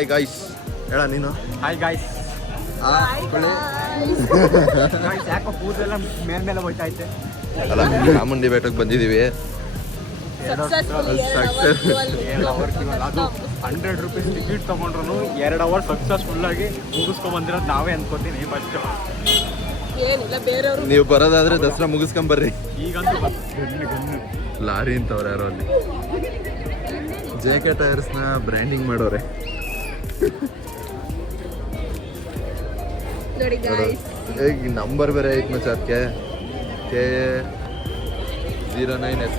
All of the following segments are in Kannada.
ಹಾಯ್ ಗಾಯ್ಸ್ ಹೇಳ ನೀನು. Hi guys. ಯಾಕೋ ಕೂದಲೆಲ್ಲ ಮೇಲೆ ಹೋಯ್ತಾ ಐತೆ. ಅಲ್ಲ ಚಾಮುಂಡಿ ಬೆಟ್ಟಕ್ಕೆ ಬಂದಿದ್ದೀವಿ. ಅದು 100 ರೂಪೀಸ್ ಟಿಕೆಟ್ ತೊಗೊಂಡ್ರು 2 ಅವರ್ ಸಕ್ಸಸ್ಫುಲ್ ಆಗಿ ಮುಗಿಸ್ಕೊಂಡ್ ಬಂದಿರೋದು ನಾವೇ ಅನ್ಕೋತೀನಿ ಫಸ್ಟ್. ನೀವು ಬರೋದಾದ್ರೆ ದಸರಾ ಮುಗಿಸ್ಕೊಂಬರ್ರಿ. ಈಗಂತೂ ಲಾರಿ ಅಂತವ್ರು ಯಾರೋ ಅಲ್ಲಿ JK ಟೈರ್ಸ್ನ ಬ್ರ್ಯಾಂಡಿಂಗ್ ಮಾಡೋರೆ. ಈಗ ನಂಬರ್ ಬೇರೆ ಐತ್ ಮಚ್ಚ ಅದಕ್ಕೆ KA09S.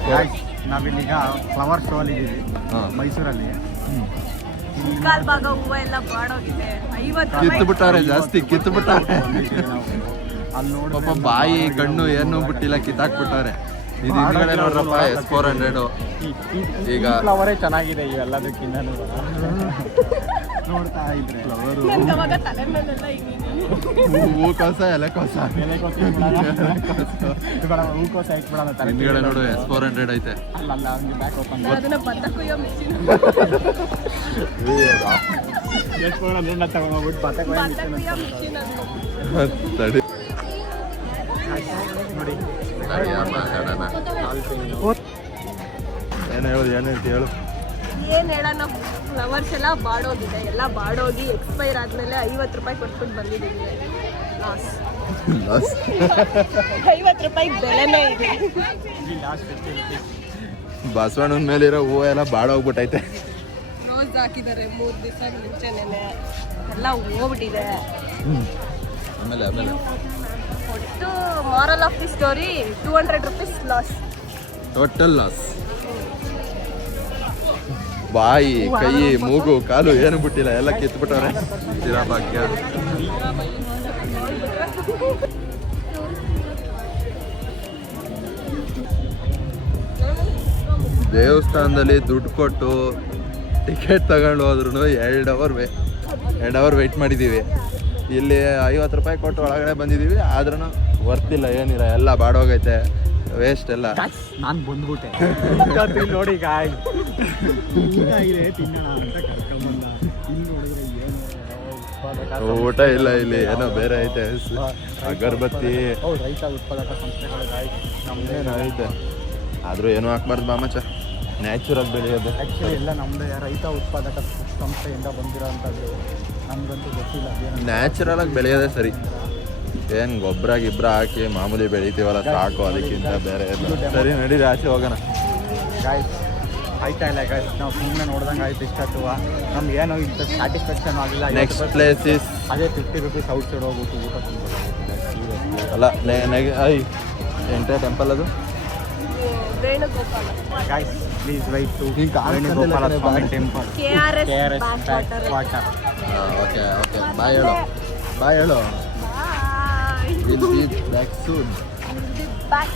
ನಾವಿಲ್ಲೀಗ ಫ್ಲವರ್ ಶೋ ಅಲ್ಲಿ ಇದ್ದೀವಿ ಮೈಸೂರಲ್ಲಿ. ಮುಕ್ಕಾಲ್ ಭಾಗ ಹೂವು ಎಲ್ಲ ಬಾಡೋಗಿದೆ. 50 ಕಿತ್ತುಬಿಟ್ಟಾರೆ, ಜಾಸ್ತಿ ಕಿತ್ತುಬಿಟ್ಟಾರೆ. ಅಲ್ಲಿ ನೋಡಿ ಪಾಪ ಬಾಯಿ ಕಣ್ಣು ಏನು ಬಿಟ್ಟಿಲ್ಲ, ಕಿತ್ತಾಕ್ಬಿಟ್ಟಾರೆ. ಇದು ಹಿಂದ್ಗಡೆ ನೋಡ್ರಪ್ಪ S400. ಈಗ ಫ್ಲವರೇ ಚೆನ್ನಾಗಿದೆ ಇವೆಲ್ಲದಕ್ಕಿಂತ ನೋಡ್ತಾ ಇದ್ರೆ ಫ್ಲವರು ಅವಾಗ ತಲೆ ಮೇಲೆಲ್ಲ ಹೂಕೋಸ ಎಲೆಕೋಸ ಹೂಕೋಸ ಇಟ್ಬಿಡೋಣ. ಹಿಂದ್ಗಡೆ ನೋಡು S400 ಐತೆ. ಅಲ್ಲ ಹಂಗೆ ಬ್ಯಾಕ್ ಓಪನ್ ಅದನ್ನ ಭತ್ತ ಕೊಯ್ಯೋ ಮಿಷಿನ್ ತಗೊಂಡ್ಬಿಟ್ಟು ಭತ್ತ ಭತ್ತ ಕೊಯ್ಯೋ ಮಿಷಿನ್ ಅಂತ ತಡಿ ನೋಡಿ. ಏನು ಹೇಳೋದು, ಏನು ಹೇಳ್ತಿ ಹೇಳು. ಏನ್ ಹೇಳೋಣ, ಫ್ಲವರ್ಸ್ ಎಲ್ಲ ಬಾಡೋಗಿದೆ. ಎಲ್ಲ ಬಾಡೋಗಿ ಎಕ್ಸ್ಪೈರ್ ಆದ್ಮೇಲೆ 50 ರೂಪಾಯಿ ಕೊಟ್ಬಿಟ್ಟು ಬಂದಿದ್ದೀವಿ. ಲಾಸ್. 50 ರೂಪಾಯಿ ಬೆಲೆನೇ ಇದೆ. ಬಸವಣ್ಣನ ಮೇಲಿರೋ ಹೂವು ಎಲ್ಲ ಬಾಡೋಗ್ಬಿಟ್ಟೈತೆ. ರೋಸ್ ಹಾಕಿದ್ದಾರೆ 3 ದಿವಸ ಮುಂಚೆನೆ, ಎಲ್ಲ ಹೋಗ್ಬಿಟ್ಟಿದೆ. ಆಮೇಲೆ ಒಟ್ಟು moral of the story 200 rupees loss. Total loss. ಬಾಯಿ ಕೈ ಮೂಗು ಕಾಲು ಏನು ಬಿಟ್ಟಿಲ್ಲ, ಎಲ್ಲ ಕಿತ್ಬಿಟ್ಟವ್ರೆ. ತೀರಾ ಭಾಗ್ಯ. ದೇವಸ್ಥಾನದಲ್ಲಿ ದುಡ್ಡು ಕೊಟ್ಟು ಟಿಕೆಟ್ ತಗೊಂಡು ಹೋದ್ರು 2 ಅವರ್ ವೆಯ್ಟ್ ಮಾಡಿದ್ದೀವಿ. ಇಲ್ಲಿ 50 ರೂಪಾಯಿ ಕೊಟ್ಟು ಒಳಗಡೆ ಬಂದಿದ್ದೀವಿ, ಆದ್ರೂ ವರ್ತಿಲ್ಲ, ಏನಿಲ್ಲ, ಎಲ್ಲ ಬಾಡೋಗೈತೆ, ವೇಸ್ಟ್ ಎಲ್ಲ. ನಾನು ಬಂದ್ಬಿಟ್ಟೆ ನೋಡಿ ತಿನ್ನೋಣ ಅಂತ ಕರ್ಕೊಂಡ್ಬಂದ. ಇಲ್ಲಿ ನೋಡಿದ್ರೆ ಏನು ಊಟ ಇಲ್ಲ, ಇಲ್ಲಿ ಏನೋ ಬೇರೆ ಐತೆ, ಅಗರಬತ್ತಿ ರೈತ ಉತ್ಪಾದಕ ಸಂಸ್ಥೆಗಳು ನಮ್ದೇನೋ ಐತೆ. ಆದರೂ ಏನೂ ಹಾಕ್ಬಾರ್ದು ಬಾಮಚ್ಚ, ನ್ಯಾಚುರಲ್ ಬೆಳೆಯೋದು. ಆ್ಯಕ್ಚುಲಿ ಎಲ್ಲ ನಮ್ಮದೇ ರೈತ ಉತ್ಪಾದಕ ಸಂಸ್ಥೆಯಿಂದ ಬಂದಿರೋಂಥದ್ದು. ನಮಗಂತೂ ಗೊತ್ತಿಲ್ಲ ನ್ಯಾಚುರಲ್ ಆಗಿ ಬೆಳೆಯೋದೇ ಸರಿ. ಏನು ಗೊಬ್ಬರ ಗಿಬ್ಬರ ಹಾಕಿ ಮಾಮೂಲಿ ಬೆಳಿತೀವಲ್ಲ ಸಾಕು, ಅದಕ್ಕಿಂತ ಬೇರೆ ಸರಿ. ನಡೀರಿ ಆಚೆ ಹೋಗೋಣ. ಗಾಯ್ಸ್ ಆಯ್ತಾ ಇಲ್ಲ ಗಾಯ್ಸ್, ನಾವು ಸುಮ್ಮನೆ ನೋಡ್ದಂಗೆ ಆಯ್ತು ಇಷ್ಟತ್ತು. ನಮ್ಗೆ ಏನೋ ಇಂಥ ಸ್ಯಾಟಿಸ್ಫ್ಯಾಕ್ಷನ್ ಆಗಿಲ್ಲ. ನೆಕ್ಸ್ಟ್ ಪ್ಲೇಸ್ ಇಸ್ ಅದೇ 50 ರೂಪೀಸ್ ಔಟ್ ಸೈಡ್ ಹೋಗ್ಬಿಟ್ಟು ಊಟ ತಿನ್ಬೋದು. ಅಲ್ಲ ಎಂಟೇ ಟೆಂಪಲ್ ಅದು. Venugopala. Guys please write to Venugopala Swami temple, KRS back water. Okay bye ಹೇಳು, ಬಾಯ್ ಹೇಳು. Bye. We'll be back soon. We'll be back.